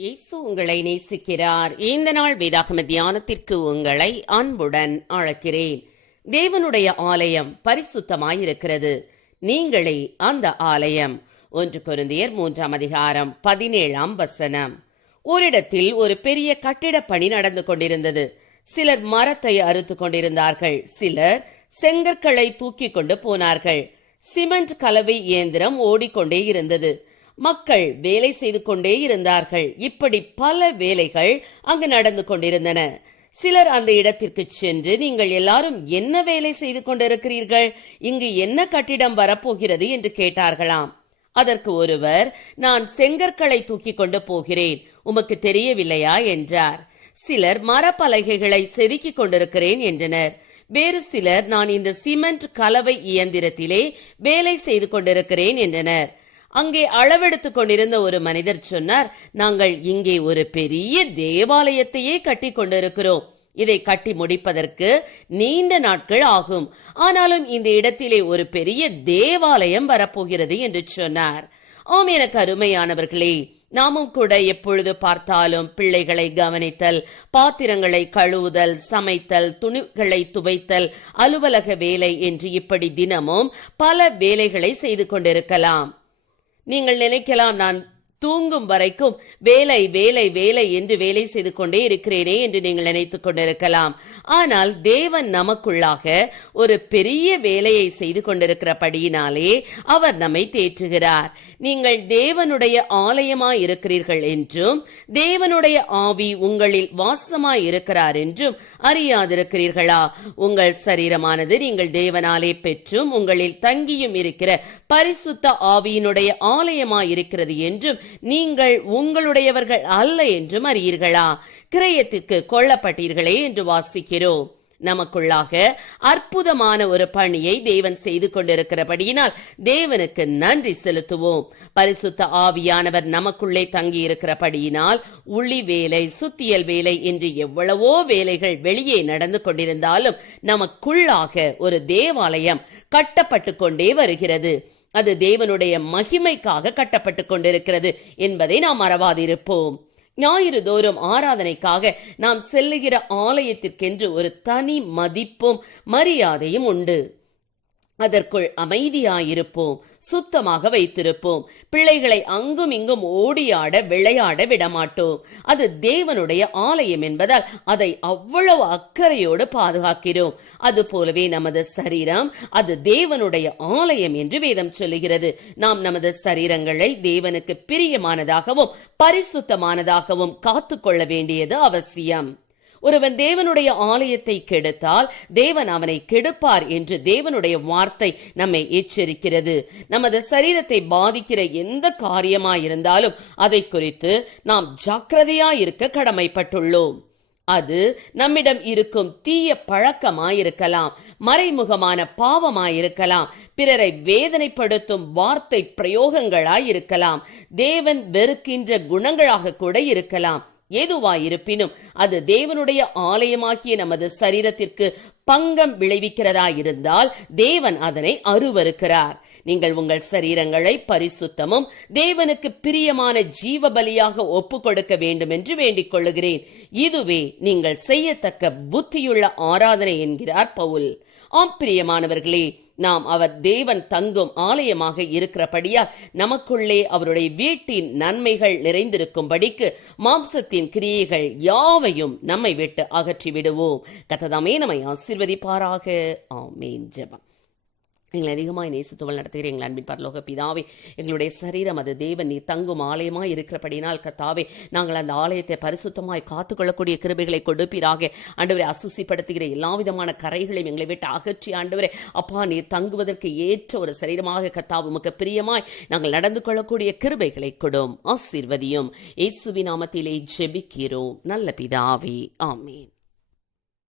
இயேசு உங்களை நேசிக்கிறார். இந்த நாள் வேதாகம தியானத்திற்கு உங்களை அன்புடன் அழைக்கிறேன். தேவனுடைய ஆலயம் பரிசுத்தமாயிருக்கிறது. நீங்களே அந்த ஆலயம். ஒன்று குருந்தியர் மூன்றாம் அதிகாரம் பதினேழாம் வசனம். ஓரிடத்தில் ஒரு பெரிய கட்டிட பணி நடந்து கொண்டிருந்தது. சிலர் மரத்தை அறுத்து கொண்டிருந்தார்கள். சிலர் செங்கற்களை தூக்கி கொண்டு போனார்கள். சிமெண்ட் கலவை இயந்திரம் ஓடிக்கொண்டே இருந்தது. மக்கள் வேலை செய்து கொண்டே இருந்தார்கள். இப்படி பல வேலைகள் அங்கு நடந்து கொண்டிருந்தன. சிலர் அந்த இடத்திற்கு சென்று நீங்கள் எல்லாரும் என்ன வேலை செய்து கொண்டிருக்கிறீர்கள்? இங்கு என்ன கட்டிடம் வரப்போகிறது? என்று கேட்டார்களாம். அதற்கு ஒருவர் நான் செங்கற்களை தூக்கி கொண்டு போகிறேன். உமக்கு தெரியவில்லையா? என்றார். சிலர் மரப்பலகைகளை செதுக்கிக் கொண்டிருக்கிறேன் என்றனர். வேறு சிலர் நான் இந்த சிமெண்ட் கலவை இயந்திரத்திலே வேலை செய்து கொண்டிருக்கிறேன் என்றனர். அங்கே அளவெடுத்துக் கொண்டிருந்த ஒரு மனிதர் சொன்னார் நாங்கள் இங்கே ஒரு பெரிய தேவாலயத்தையே கட்டி கொண்டிருக்கிறோம். இதை கட்டி முடிப்பதற்கு நீண்ட நாட்கள் ஆகும். ஆனாலும் இந்த இடத்திலே ஒரு பெரிய தேவாலயம் வரப்போகிறது என்று சொன்னார். ஆம் எனக்கு அருமையானவர்களே நாமும் கூட எப்பொழுது பார்த்தாலும் பிள்ளைகளை கவனித்தல் பாத்திரங்களை கழுவுதல் சமைத்தல் துணிகளை துவைத்தல் அலுவலக வேலை என்று இப்படி தினமும் பல வேலைகளை செய்து கொண்டிருக்கலாம். நீங்கள் நினைக்கலாம் நான் தூங்கும் வரைக்கும் வேலை வேலை வேலை என்று வேலை செய்து கொண்டே இருக்கிறேனே என்று நீங்கள் நினைத்துக் கொண்டிருக்கலாம். ஆனால் தேவன் நமக்குள்ளாக ஒரு பெரிய வேலையை செய்து கொண்டிருக்கிறபடியினாலே அவர் நம்மை தேற்றுகிறார். நீங்கள் தேவனுடைய ஆலயமாய் இருக்கிறீர்கள் என்றும் தேவனுடைய ஆவி உங்களில் வாசமாய் இருக்கிறார் என்றும் அறியாதிருக்கிறீர்களா? உங்கள் சரீரமானது நீங்கள் தேவனாலே பெற்றும் உங்களில் தங்கியும் இருக்கிற பரிசுத்த ஆவியினுடைய ஆலயமாய் இருக்கிறது என்றும் நீங்கள் உங்களுடையவர்கள் அல்ல என்றும் அறியீர்களா? கிரயத்துக்கு கொல்லப்பட்டீர்களே என்று வாசிக்கிறோம். நமக்குள்ளாக அற்புதமான ஒரு பணியை தேவன் செய்து கொண்டிருக்கிறபடியினால் தேவனுக்கு நன்றி செலுத்துவோம். பரிசுத்த ஆவியானவர் நமக்குள்ளே தங்கி இருக்கிறபடியினால் உளி வேலை சுத்தியல் வேலை என்று எவ்வளவோ வேலைகள் வெளியே நடந்து கொண்டிருந்தாலும் நமக்குள்ளாக ஒரு தேவாலயம் கட்டப்பட்டு கொண்டே வருகிறது. அது தேவனுடைய மகிமைக்காக கட்டப்பட்டு கொண்டிருக்கிறது என்பதை நாம் மறவாதிருப்போம். ஞாயிறு தோறும் ஆராதனைக்காக நாம் செல்லுகிற ஆலயத்திற்கென்று ஒரு தனி மதிப்பும் மரியாதையும் உண்டு. அதற்குள் அமைதியாயிருப்போம். சுத்தமாக வைத்திருப்போம். பிள்ளைகளை அங்கும் இங்கும் ஓடியாட விளையாட விடமாட்டோம். அது தேவனுடைய ஆலயம் என்பதால் அதை அவ்வளவு அக்கறையோடு பாதுகாக்கிறோம். அது போலவே நமது சரீரம் அது தேவனுடைய ஆலயம் என்று வேதம் சொல்லுகிறது. நாம் நமது சரீரங்களை தேவனுக்கு பிரியமானதாகவும் பரிசுத்தமானதாகவும் காத்துக்கொள்ள வேண்டியது அவசியம். ஒருவன் தேவனுடைய ஆலயத்தை கெடுத்தால் தேவன் அவனை கெடுப்பார் என்று தேவனுடைய வார்த்தை நம்மை எச்சரிக்கிறது. நமது சரீரத்தை பாதிக்கிற எந்த காரியமாயிருந்தாலும் அதை குறித்து நாம் ஜாக்கிரதையாயிருக்க கடமைப்பட்டுள்ளோம். அது நம்மிடம் இருக்கும் தீய பழக்கமாயிருக்கலாம் மறைமுகமான பாவமாயிருக்கலாம் பிறரை வேதனைப்படுத்தும் வார்த்தை பிரயோகங்களாயிருக்கலாம் தேவன் வெறுக்கின்ற குணங்களாக கூட இருக்கலாம். எதுவாயிருப்பினும் அது தேவனுடைய ஆலயமாகிய நமது சரீரத்திற்கு பங்கம் விளைவிக்கிறதா இருந்தால் தேவன் அதனை அருவருக்கிறார். நீங்கள் உங்கள் சரீரங்களை பரிசுத்தமும் தேவனுக்கு பிரியமான ஜீவ பலியாக ஒப்பு கொடுக்க வேண்டும் என்று வேண்டிக் கொள்ளுகிறேன். இதுவே நீங்கள் செய்யத்தக்க புத்தியுள்ள ஆராதனை என்கிறார் பவுல். ஆம் பிரியமானவர்களே நாம் அவர் தேவன் தங்கும் ஆலயமாக இருக்கிறபடியா நமக்குள்ளே அவருடைய வீட்டின் நன்மைகள் நிறைந்திருக்கும்படிக்கு மாம்சத்தின் கிரியைகள் யாவையும் நம்மை விட்டு அகற்றி விடுவோம் கத்ததாமே நம்மை ஆசிர்வதிப்பாராக. ஆமேன். ஜபம். எங்களை அதிகமாக நேசித்துவல் நடத்துகிற எங்கள் அன்பின் பரலோக பிதாவே. எங்களுடைய சரீரம் அது. தேவன் நீ தங்கும் ஆலயமாய் இருக்கிறபடினால் கத்தாவே நாங்கள் அந்த ஆலயத்தை பரிசுத்தமாய் காத்துக்கொள்ளக்கூடிய கிருபைகளை கொடுப்பீராக. ஆண்டவரை அசுசிப்படுத்துகிற எல்லா விதமான கரைகளையும் எங்களை விட்டு அகற்றி ஆண்டவரை அப்பா நீர் தங்குவதற்கு ஏற்ற ஒரு சரீரமாக கத்தாவு உமக்கு பிரியமாய் நாங்கள் நடந்து கொள்ளக்கூடிய கிருபைகளை கொடும் ஆசீர்வதியும். இயேசுவி நாமத்திலே ஜெபிக்கிறோம். நல்ல பிதாவே. ஆமீன்.